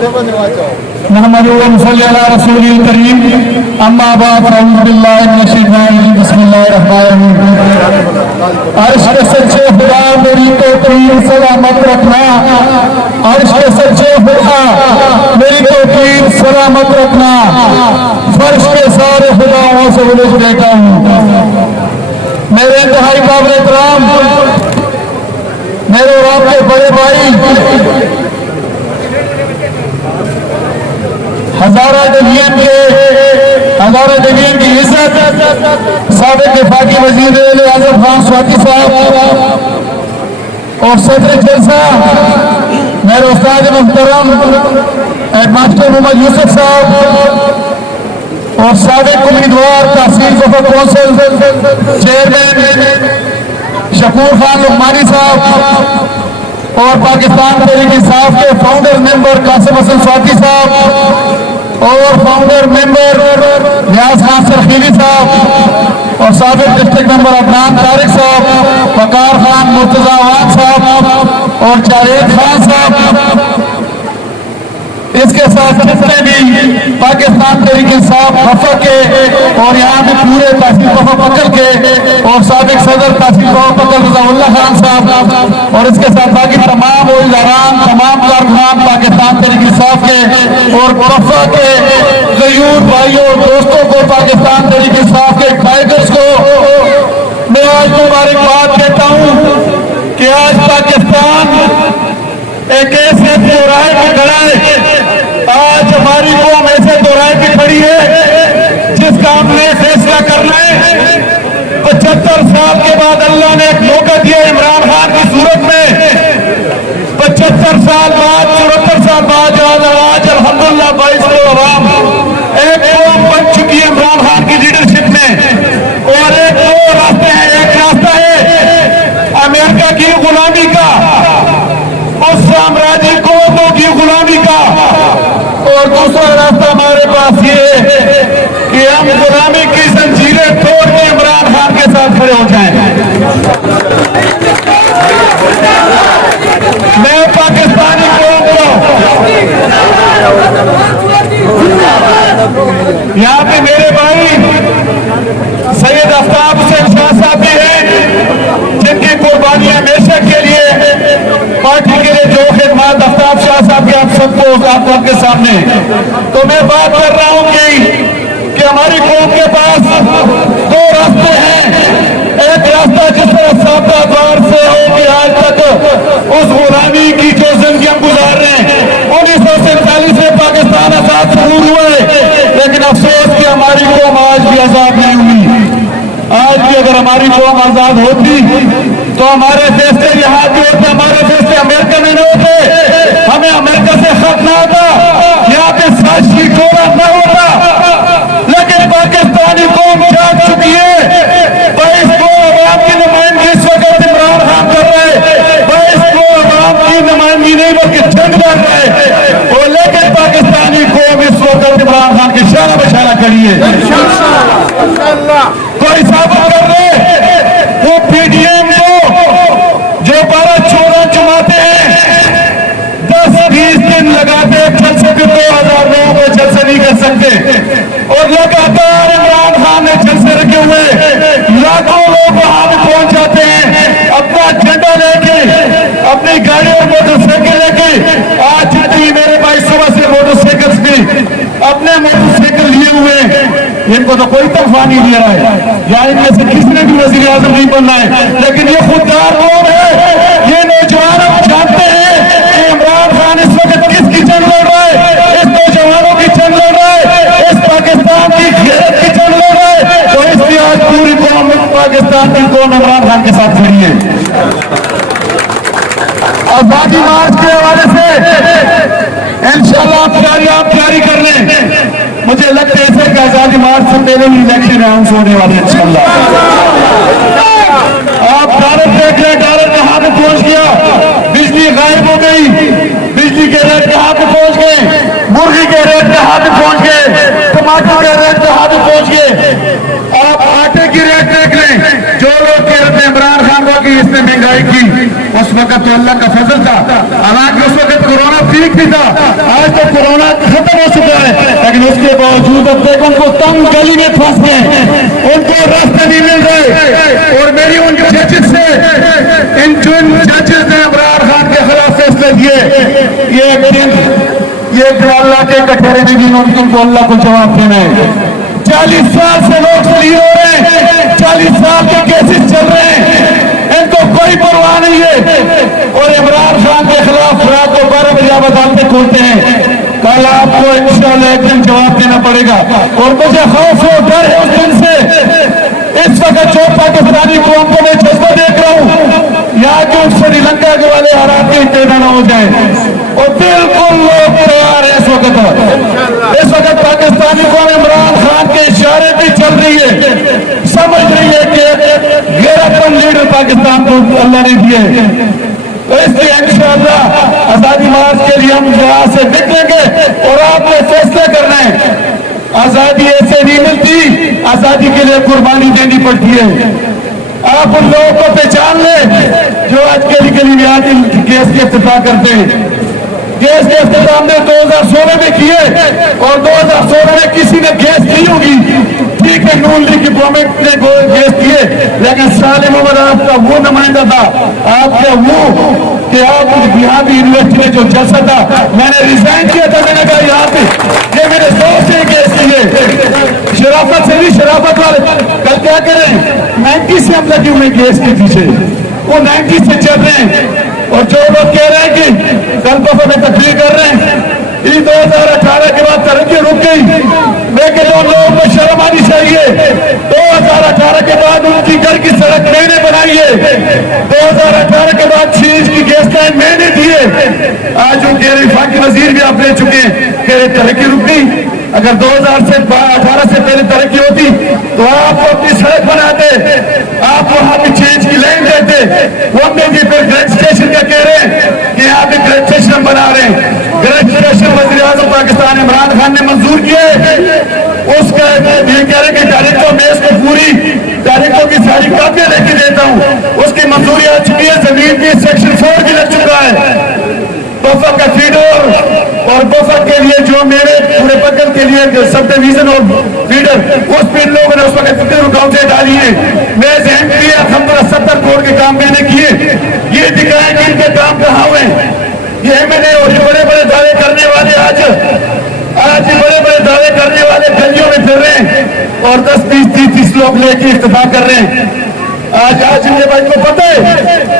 नहमदुहु व नसल्ली अला रसूलिल करीम अम्मा बाद फअऊज़ु बिल्लाहि मिनश शैतानिर रजीम बिस्मिल्लाहिर रहमानिर रहीम। अर्श के सच्चे खुदा मेरी तौकीर सलामत रखना, अर्श के सच्चे खुदा मेरी तौकीर सलामत रखना, फर्श के सारे खुदाओं से उलझ बैठा हूँ। मेरे इंतहाई काबिल एहतराम मेरे और आपके बड़े भाई हजारा डिवीजन की इज्जत साबिक वफाकी वजीर आजम खान स्वाति साहब और सदर जलसा मेरे उस्ताद मुहतरम हेडमास्टर मोहम्मद यूसुफ साहब और साबिक उम्मीदवार तहसील ज़फ़र कौंसिल चेयरमैन शकूर खान लुकमानी साहब और पाकिस्तान तहरीक इंसाफ के फाउंडर मेंबर कासिम हसन स्वाति साहब और फाउंडर मेंबर रियाज खान सरखीली साहब और साबिक डिस्ट्रिक्ट मेंबर अदनान तारिक साहब, वकार खान मुर्तजा वान साहब और जावेद खान साहब, इसके साथ जितने भी पाकिस्तान तहरीक इंसाफ वफा के और यहाँ पे पूरे तहसील वफा पकड़ के और साबिक सदर तहसील वफा पकड़ रज़ाउल्लाह खान साहब और इसके साथ बाकी तमाम ओज़ारान तमाम कारकुनान पाकिस्तान तहरीक इंसाफ के और वफा के ग़यूर भाइयों और दोस्तों को, पाकिस्तान तहरीक इंसाफ के टाइगर्स को मैं आज मुबारकबाद देता हूँ कि आज पाकिस्तान एक ऐसे दोराहे पे खड़ा है। आज हमारी कौम ऐसे दोराहे पे खड़ी है जिसका हमने फैसला करना है। 75 साल के बाद अल्लाह ने एक मौका दिया इमरान खान की सूरत में। 75 साल बाद 74 साल बाद आज अल्हम्दुलिल्लाह 22 करोड़ अवाम एक कौम बन चुकी है इमरान खान की लीडरशिप में। और एक दो रास्ते हैं, एक रास्ता है अमेरिका की गुलामी का, उस साम्राज्य कौमों की गुलामी का, और दूसरा रास्ता हमारे पास ये है कि हम गुलामी की जंजीरें तोड़ के इमरान खान के साथ खड़े हो जाएं। मैं पाकिस्तानी कौम को यहाँ पे मेरे भाई सैयद आफ्ताब हुसैन शाह साहब भी हैं जिनकी कुर्बानियां हमेशा के लिए पार्टी के लिए जो खिदमत आफ्ताब शाह साहब के आप सबको आपके सामने, तो मैं बात कर रहा हूं कि हमारी कौम के पास दो रास्ते हैं। एक रास्ता जिस तरह साबका दौर से हो कि आज तक उस गुलामी की जो जिंदगी हम गुजार रहे हैं। 1947 में पाकिस्तान आजाद जरूर हुआ है, लेकिन अफसोस कि हमारी कौम आज भी आजाद नहीं हुई। आज भी अगर हमारी कौम आजाद होती तो हमारे फैसले यहाँ भी होते, हमारे फैसले अमेरिका में नहीं होते, हमें अमेरिका से खत ना होता, यहाँ पे साजिशी टोला न होता। लेकिन पाकिस्तानी कौम जाग चुकी है। 22 करोड़ अवाम की नुमाइंदगी इस वक्त इमरान खान कर रहे हैं। 22 करोड़ अवाम की नुमाइंदगी नहीं बल्कि जंग लड़ रहे हैं। और लेकिन पाकिस्तानी कौम इस वक्त इमरान खान के शाना बशाना खड़ी है। कोई साबित कर रहे वो पीडीएम को जो 12-14 जमाते हैं 10-20 दिन लगाते जलसे भी 2000 लोगों को जलसे नहीं कर सकते। और लगातार इमरान खान ने जलसे रखे हुए लाखों लोग वहां पे पहुंच जाते हैं अपना झंडा लेके, अपनी गाड़ी और मोटरसाइकिल लेके। आज जितनी मेरे भाई सुबह से मोटरसाइकिल भी अपने मोटरसाइकिल लिए हुए, इनको तो कोई तोहफा नहीं दिया है या इनमें से किसी ने भी वजीर आजम नहीं बनना है। लेकिन ये खुददार कौन है? ये नौजवान जानते हैं कि इमरान खान इस वक्त किसकी जंग लड़ रहा है। इस नौजवानों की जंग लड़ रहा है, इस पाकिस्तान की गैरत की जंग लड़ रहा है। तो इसलिए आज पूरी कौम पाकिस्तान की कौम इमरान खान के साथ खड़ी है। आजादी मार्च के हवाले से इंशाल्लाह आप तैयारी कर लें। मुझे लगता है कि आजादी मार्च से पहले ही इलेक्शन अनाउंस होने वाले हैं इंशाल्लाह। आप डायरेक्ट देख रहे, डायरेक्ट कहां पे पहुंच गया, बिजली गायब हो गई, बिजली के रेट कहां पे पहुंच गए, मुर्गी के रेट कहां पे पहुंच गए, टमाटर के रेट कहां पे पहुंच गए। आप आटे की रेट देख लें। जो लोग कह रहे थे इमरान खान को कि इसने महंगाई की, उस वक्त तो अल्लाह का फजल था, हालांकि उस वक्त कोरोना ठीक भी था। आज तो कोरोना खत्म हो चुका है, लेकिन उसके बावजूद अब तक उनको तंग गली में फंस गए, उनको रास्ते नहीं मिल रहे। और मेरी उन जजेस से, इन जिन जजेस ने इमरान खान के खिलाफ फैसले दिए, ये अल्लाह के कटहरे में भी उनको अल्लाह को जवाब देना है। 40 साल से लोग सलीम हो रहे हैं, 40 साल के केसेस चल रहे हैं, इनको कोई परवाह नहीं है। और इमरान खान के खिलाफ रात को 12 बजे आप अदालतें खोलते हैं, कल आपको इंशाअल्लाह एक दिन जवाब देना पड़ेगा। और मुझे खौफ हो, डर है उस दिन से। इस वक्त जो पाकिस्तानी कौम को मैं जज्बा देख रहा हूँ, यहाँ के श्रीलंका के वाले हालात के पैदा न हो जाए, और बिल्कुल लोग तैयार है इस वक्त पाकिस्तानी कौम इमरान खान के इशारे पे चल रही है, समझ रही है कि गैरतमंद लीडर पाकिस्तान को अल्लाह ने दिए। तो इसलिए इंशाअल्लाह आजादी मार्च के लिए हम यहाँ से निकलेंगे और आपने फैसले करना है। आजादी ऐसे नहीं मिलती, आजादी के लिए कुर्बानी देनी पड़ती है। आप उन लोगों को पहचान ले जो आज के लिए आज केस के इफ्तिताह करते हैं। केस के इफ्तिताह हमने 2016 में किए, और 2016 में किसी ने केस की होगी, ठीक है, नून लीग की गवर्नमेंट ने केस किए, लेकिन सालिम उमर आपका वो नुमाइंदा था, आपका वो कि आप यहाँ भी यूनिवर्सिटी में जो जलसा था, मैंने रिजाइन किया था, मैंने कहा यहाँ पे ये मेरे दोस्त ने केस किए, शराफत से भी शराफत वाले। कल क्या करें, 90 से हम लगे हुए केस के पीछे, वो 90 से चल रहे हैं। और जो लोग कह रहे हैं कि कल दफा में तकलीफ कर रहे हैं, 2018 के बाद तरक्की रुक गई, लेकिन उन लोगों को शर्म आनी चाहिए। 2018 के बाद उनकी घर की सड़क मैंने बनाई है, 2018 के बाद 6 इंच की गैस लाइन मैंने दी है। आज वो कह रहे वफाकी वजीर भी आप ले चुके हैं, कह रहे तरक्की रुक गई। अगर 2018 से पहले तरक्की होती तो आप अपनी सड़क बनाते, आप वहां पे 6 इंच की लाइन देते। वो हमने भी फिर ग्रेड स्टेशन का कह रहे हैं कि यहाँ पे ग्रेड स्टेशन बना रहे हैं। ग्रेड स्टेशन वज़ीर आज़म पाकिस्तान इमरान खान ने मंजूर किए, उसका ये कह रहे कि तारीखों में इसको पूरी तारीखों की सारी कापियां लेके देता हूँ, उसकी मंजूरी आ चुकी है, जमीन भी सेक्शन 4 भी लग चुका है। बफर का फीडर और बफर के लिए जो मेरे पूरे पकड़ के लिए सब डिवीजन और फीडर, उस पर लोगों ने उस वक्त कितने रुकावटें डाली है। मैं जहन किए अल्हम्दुलिल्लाह 70 करोड़ के काम मैंने किए, ये दिखाएं कि इनके काम कहाँ हुए। ये एमएलए और ये बड़े बड़े दावे करने वाले आज ये बड़े बड़े दावे करने वाले गलियों में फिर रहे हैं और 10, 20, 30 लोग लेके इख्तितार कर रहे हैं। आज मेरे भाई को पता है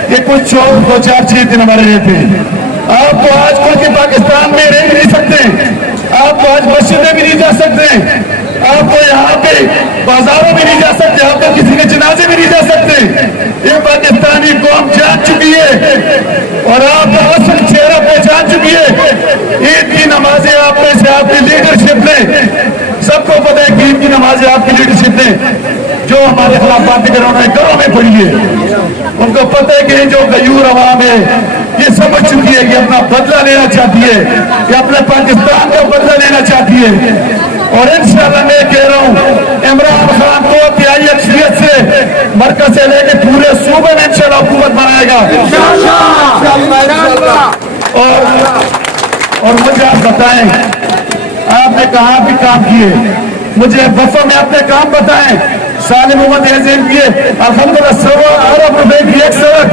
कि कुछ 2-4-6 दिन हमारे रहे थे। आप तो आज खुल के पाकिस्तान में रह नहीं सकते, आप तो आज मस्जिदें भी नहीं जा सकते, आप तो यहाँ पे बाजारों में नहीं जा सकते, आप तो किसी के जनाजे में नहीं जा सकते। ये पाकिस्तानी कौम जान चुकी है और आप असल चेहरा पहचान चुकी है। ईद की नमाजें आप में से आपकी लीडरशिप ने, सबको पता है कि ईद की नमाजें आपकी लीडरशिप ने जो हमारे खिलाफ बातें कर रहे हैं घरों में पड़ी है। उनको पता है कि जो गयूर अवाम है ये समझ चुकी है कि अपना बदला लेना चाहती है, कि अपने पाकिस्तान का बदला लेना चाहती है। और इंशाअल्लाह मैं कह रहा हूँ इमरान खान को तिहाई अक्सरियत से मरकज से लेकर पूरे सूबे में इंशाअल्लाह हुकूमत बनाएगा। और मुझे आप बताएं, आपने कहाँ भी काम किए, मुझे बफा में अपने काम बताएं। सालिम मोहम्मद एजेंट किए, अल्हम्दुलिल्लाह 1.25 अरब रुपए की एक सड़क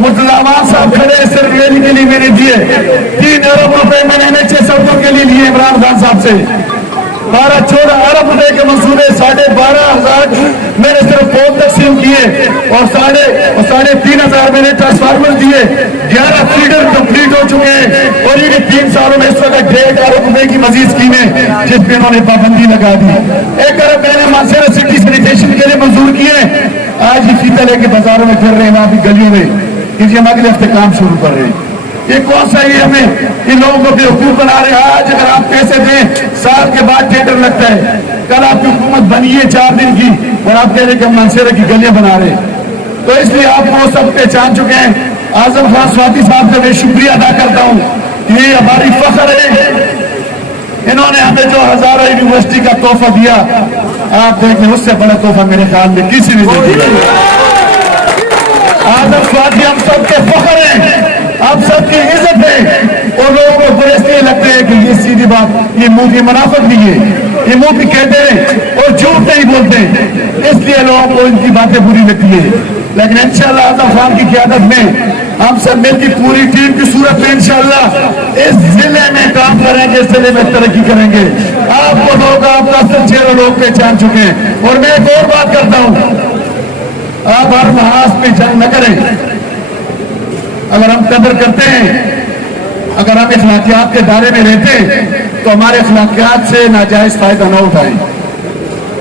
मुर्तज़ा साहब खड़े सिर्फ रैली के लिए मैंने दिए। 3 अरब रुपए मैंने NHA सड़कों के लिए लिए इमरान खान साहब से। 12-14 अरब रुपए के मंसूबे 12,500 मैंने सिर्फ पोल तकसीम किए और 3,500 मैंने ट्रांसफार्मर दिए। 11 फीडर कंप्लीट हो चुके हैं और ये 3 सालों में इस वक्त 1.5 अरब रुपए की मजीद स्कीमें जिस पे उन्होंने पाबंदी लगा दी। 1 अरब मैंने मानसरा सिटी सैनिटेशन के लिए मंजूर किए। आज ही फीता लेके बाजारों में फिर रहे हैं, वहां भी गलियों में, क्योंकि हम अगले हफ्ते काम शुरू कर रहे हैं। ये कौन सा ये हमें इन लोगों को बेवकूफ बना रहे हैं। आज अगर आप पैसे दें, साल के बाद टेंडर लगता है। कल आपकी हुकूमत बनी है 4 दिन की और आप कह रहे कि हम मानसरा की गलियां बना रहे हैं। तो इसलिए आप वो सब पहचान चुके हैं। आजम खान स्वाति साहब का मैं शुक्रिया अदा करता हूँ, ये हमारी फख्र है। इन्होंने हमें जो हजारा यूनिवर्सिटी का तोहफा दिया, आप देखें उससे बड़ा तोहफा मेरे ख्याल में किसी ने नहीं दिया। आजम स्वाति हम सबके फख्र हैं, आप सबकी इज्जत है और लोगों को इसलिए लगते हैं कि یہ سیدھی بات، یہ منہ کی منافق نہیں ہے، یہ منہ بھی کہتے ہیں اور جھوٹ نہیں بولتے، اس لیے لوگوں کو ان کی باتیں بری لگتی ہیں. لیکن انشاءاللہ اعظم خان کی قیادت میں ہم سب مل کی پوری ٹیم کی صورت میں انشاءاللہ اس ضلع میں کام کریں گے، اس ضلع میں ترقی کریں گے. آپ کو لوگ، آپ کا چہرے لوگ پہچان چکے ہیں. اور میں ایک اور بات کرتا ہوں، آپ ہر محاذ پہ جنگ نہ کریں. اگر ہم قدر کرتے ہیں، اگر ہم اخلاقیات کے دائرے میں رہتے تو ہمارے اخلاقیات سے ناجائز فائدہ نہ اٹھائیں.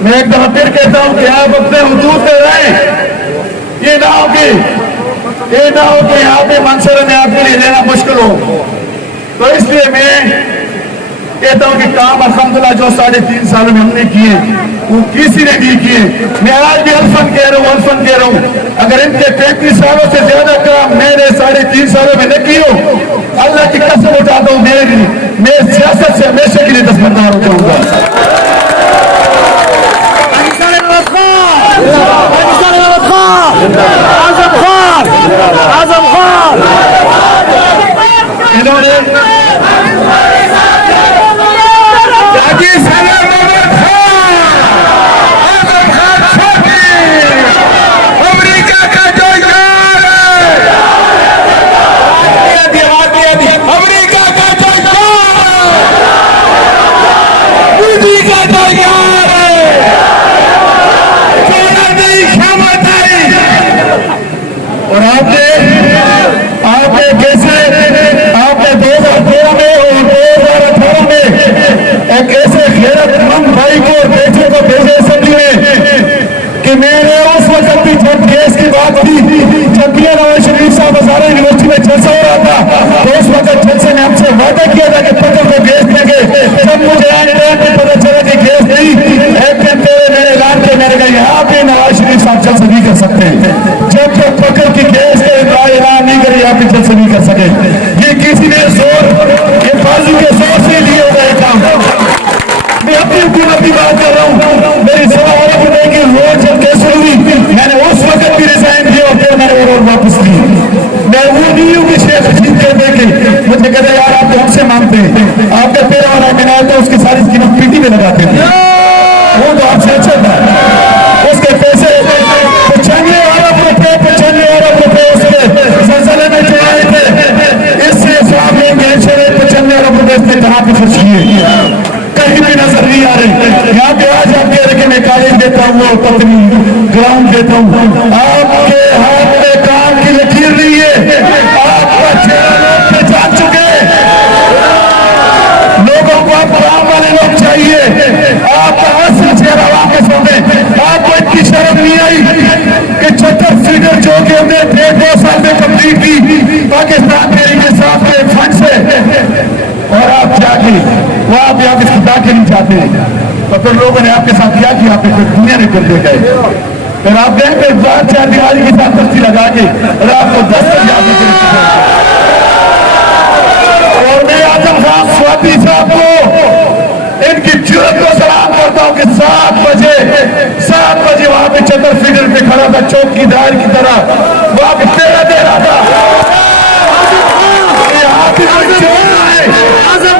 میں ایک دفعہ پھر کہتا ہوں کہ آپ اپنے حدود پہ رہیں. یہ نہ ہو کہ یہاں پہ منصر میں آپ کے لیے لینا مشکل ہو. تو اس لیے میں کہتا ہوں کہ کام الحمدللہ جو 3.5 سالوں میں ہم نے کیے وہ کسی نے نہیں کیے. میں آج بھی الفن کہہ رہا ہوں اگر ان کے 35 سالوں سے زیادہ کام میں نے 3.5 سالوں میں نہ کیے ہو، اللہ کی قسم اٹھاتا ہوں میں سیاست سے ہمیشہ کے لیے دستبردار ہو جاؤں گا. اور آپ نے کیسے آپ نے 2013 میں اور 2018 میں ایک ایسے غیرت مند بھائی کو اور بیٹے کو بھیجے اسمبلی میں کہ میں نے اس وقت بھی جب کیس کی بات کی، جب بھی نواز شریف صاحب ہزارہ یونیورسٹی میں جلسہ ہو رہا تھا تو اس وقت جلسے نے ہم سے وعدہ کیا تھا کہ پکڑ کو گیس دیں گے. جب مجھے آنے پہ پتہ چلا کہ گیس نہیں، ایک دن پہلے میں نے اعلان کیا، میں نے کہا یہاں پہ نواز شریف صاحب جلسہ نہیں کر سکتے جب تک پکڑ کی گیس کے اعلان نہیں کرے، یہاں پہ جلسہ نہیں کر سکے. یہ کسی نے یہ بازو کے زور سے لیے ہوگا یہ کام. میں اپنی حکومت کی بات کر رہا ہوں. میری سوا عورت ہونے کی روز جب کیس ہوئی میں نے اس وقت بھی ریزائن کیا اور پھر میں نے اور واپس لی. میں وہ نہیں ہوں کہ شیخ رشید کہہ دے کے مجھے کہتے یار آپ تو ہم سے مانگتے ہیں، آپ کا پیرا والا بنا تو اس کی ساری قیمت پیٹی میں لگاتے تھے، وہ تو آپ سے اچھا تھا. اس کے پیسے 95 ارب روپے اس کے سلسلے میں جو آئے تھے، اس سے حساب لیں گے 95 ارب روپے اس نے کہاں پہ خرچ کیے کہیں بھی نظر نہیں آ رہے. یہاں پہ آج آپ کہہ رہے کہ میں کالج دیتا ہوں اور پتنی گراؤنڈ دیتا ہوں. آپ کے ہاتھ میں کام کی لکیر نہیں ہے، آپ کا چہرہ لوگ پہچان چکے. لوگوں کو آپ کام والے لوگ چاہیے، آپ کا اصل چہرہ واپس ہو گئے. آپ کو اتنی شرم نہیں آئی کہ 76 فیگر جو کہ ہم نے 2 سال میں کمپلیٹ کی پاکستان کے ساتھ کے فنڈ سے، اور آپ جا کے وہ آپ یہاں اس خدا کے نہیں چاہتے ہیں. تو پھر لوگوں نے آپ کے ساتھ کیا کہ آپ پھر دنیا نے کر دے گئے. پھر آپ گئے پھر 4 دیوالی کے ساتھ بستی لگا کے رات کو 10 بجے آپ نے. اور میں اعظم خان سوادی صاحب کو ان کی جرأت کو سلام کرتا ہوں کہ 7 بجے وہاں پہ 74 فیگر پہ کھڑا تھا چوکی دار کی طرح، وہاں پہ تیرا دے رہا تھا. یہاں بھی کوئی چور آئے،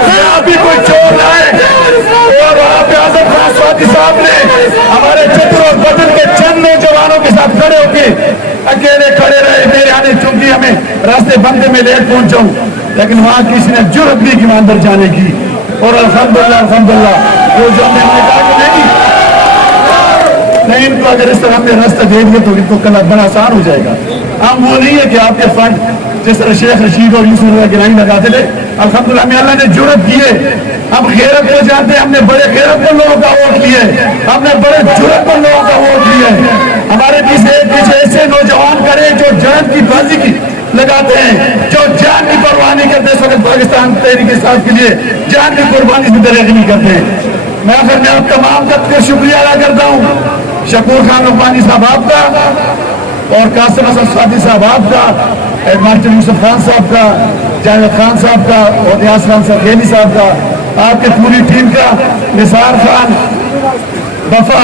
یہاں بھی کوئی چور آئے. اور وہاں پہ اعظم خان سوادی صاحب نے ہمارے چتر اور بدن کے چند نوجوانوں کے ساتھ کھڑے ہو کے اکیلے کھڑے رہے. میرے آنے چونکہ ہمیں راستے بندے میں لیٹ پہنچا ہوں، لیکن وہاں کسی نے جرأت نہیں کی اندر جانے کی. اور الحمدللہ وہ جو ہم نے کہا کہ نہیں ان کو اگر اس طرح ہم نے راستہ دے دیا تو ان کو کل بڑا آسان ہو جائے گا. ہم وہ نہیں ہے کہ آپ کے فنڈ جس طرح شیخ رشید اور یوسف اللہ گرانی لگاتے تھے. الحمدللہ ہمیں اللہ نے جرأت کی ہے. ہم غیرت کو جانتے ہیں، ہم نے بڑے غیرت پر لوگوں کا ووٹ لیے، ہم نے بڑے جرأت پر لوگوں کا ووٹ لیے. ہمارے پیچھے ایسے نوجوان کرے جو جان کی بازی کی لگاتے ہیں، جو جان کی قربانی کرتے ہیں. اس وقت پاکستان تحریک انصاف کے لیے جان کی قربانی سے درگزر کرتے ہیں. میں آخر میں آپ تمام کا شکریہ ادا کرتا ہوں. شکور خان رحمانی صاحب آپ کا، اور قاسم حسن سوادی صاحب آپ کا، ہیڈ ماسٹر یوسف خان صاحب کا، جاوید خان صاحب کا، اور نیاز خان صاحب خیلی صاحب کا، آپ کی پوری ٹیم کا، نثار خان وفا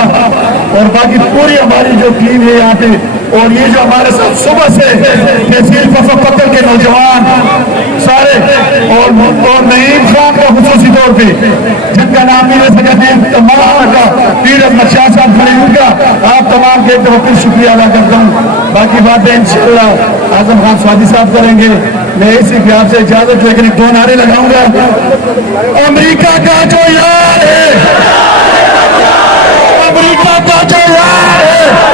اور باقی پوری ہماری جو ٹیم ہے یہاں پہ، اور یہ جو ہمارے ساتھ صبح سے تحصیل وفا پکڑ کے نوجوان سارے، اور نعیم خان تمام کا خصوصی طور پہ جن کا نام نہیں لے سکتے ہیں تمام کا پیر احمد شاہ صاحب کھڑے ان کا آپ تمام کے بہت شکریہ ادا کرتا ہوں. باقی باتیں انشاءاللہ اعظم خان سوادی صاحب کریں گے. میں اسی پہ آپ سے اجازت لیکن ایک 2 نعرے لگاؤں گا. امریکہ کا جو یار ہے, امریکہ کا جو یار ہے,